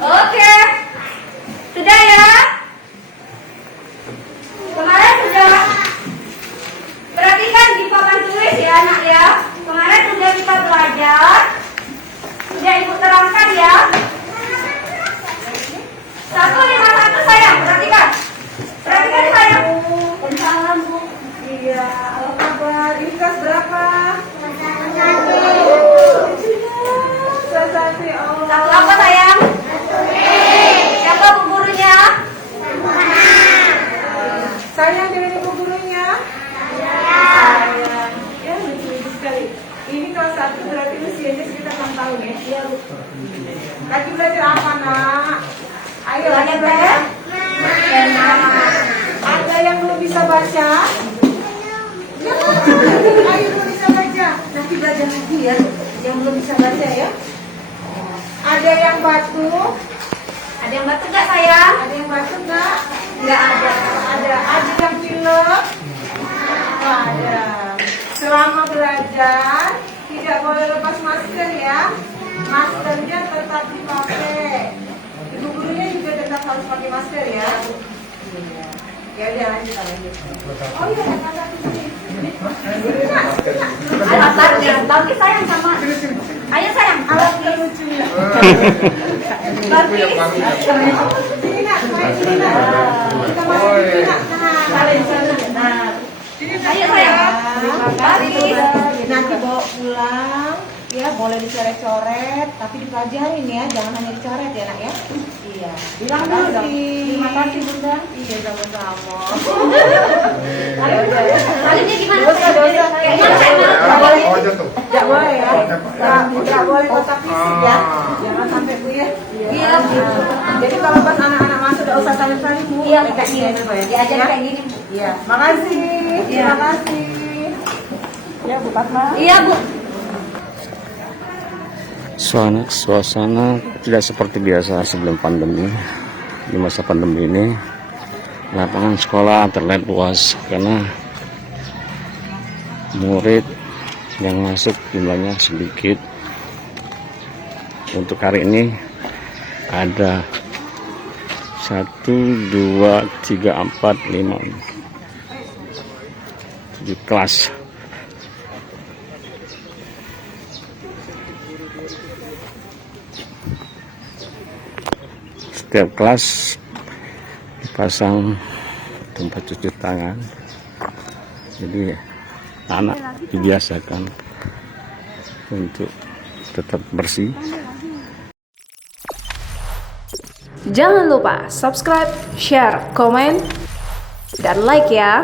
Oke, sudah ya. Kemarin sudah perhatikan di papan tulis ya anak ya. Kemarin sudah kita belajar, sudah ibu terangkan ya. 151 sayang, perhatikan. Perhatikan sayang. Salam bu. Iya, apa kabar? Ini kelas berapa? Satu apa sayang? Siapa bu gurunya? Sayang pilih ibu gurunya? Sayang. Ya lucu sekali. Ini kelas 1 berarti usianya sekitar 6 tahun ya? Iya bu. Lagi belajar apa nak? Ayo lagi belajar. Ada yang belum bisa baca? Ayo belum bisa baca. Nanti belajar lagi ya. Yang belum bisa baca ya. Ada yang batuk? Ada yang batuk nggak sayang? Ada yang batuk nggak? Nggak ada. Ada yang pilek? Nggak ada. Selama belajar tidak boleh lepas masker ya. Maskernya tetap dipakai. Ibu gurunya juga tetap harus pakai masker ya. Ya udah lanjut. Oh iya, kata di sini. Alatnya, tapi sayang sama. Ayo sayang, alatnya lucunya. Sini nak, sini nak. Kita masuk sini nak. Ayo sayang. Nanti bawa pulang. Ya boleh dicoret-coret, tapi dipelajarin ya, jangan hanya dicoret ya nak ya. Iya. Bilang dulu terima kasih bunda. Iya sama-sama. Kalinya gimana? Dosa. Nggak boleh ya. Nggak boleh kotak fisik ya. Jangan sampai bu ya. Iya. Jadi kalau pas anak-anak masuk udah usah saling-saling bu. Iya kayak gini. Diajar kayak gini. Iya. Makasih. Terima kasih. Ya Bu Fatma. Iya bu. Suasana tidak seperti biasa sebelum pandemi. Di masa pandemi ini lapangan sekolah terlihat luas karena murid yang masuk jumlahnya sedikit. Untuk hari ini ada 1, 2, 3, 4, 5, 7 kelas. Setiap kelas dipasang tempat cuci tangan, jadi anak dibiasakan untuk tetap bersih. Jangan lupa subscribe, share, komen, dan like ya.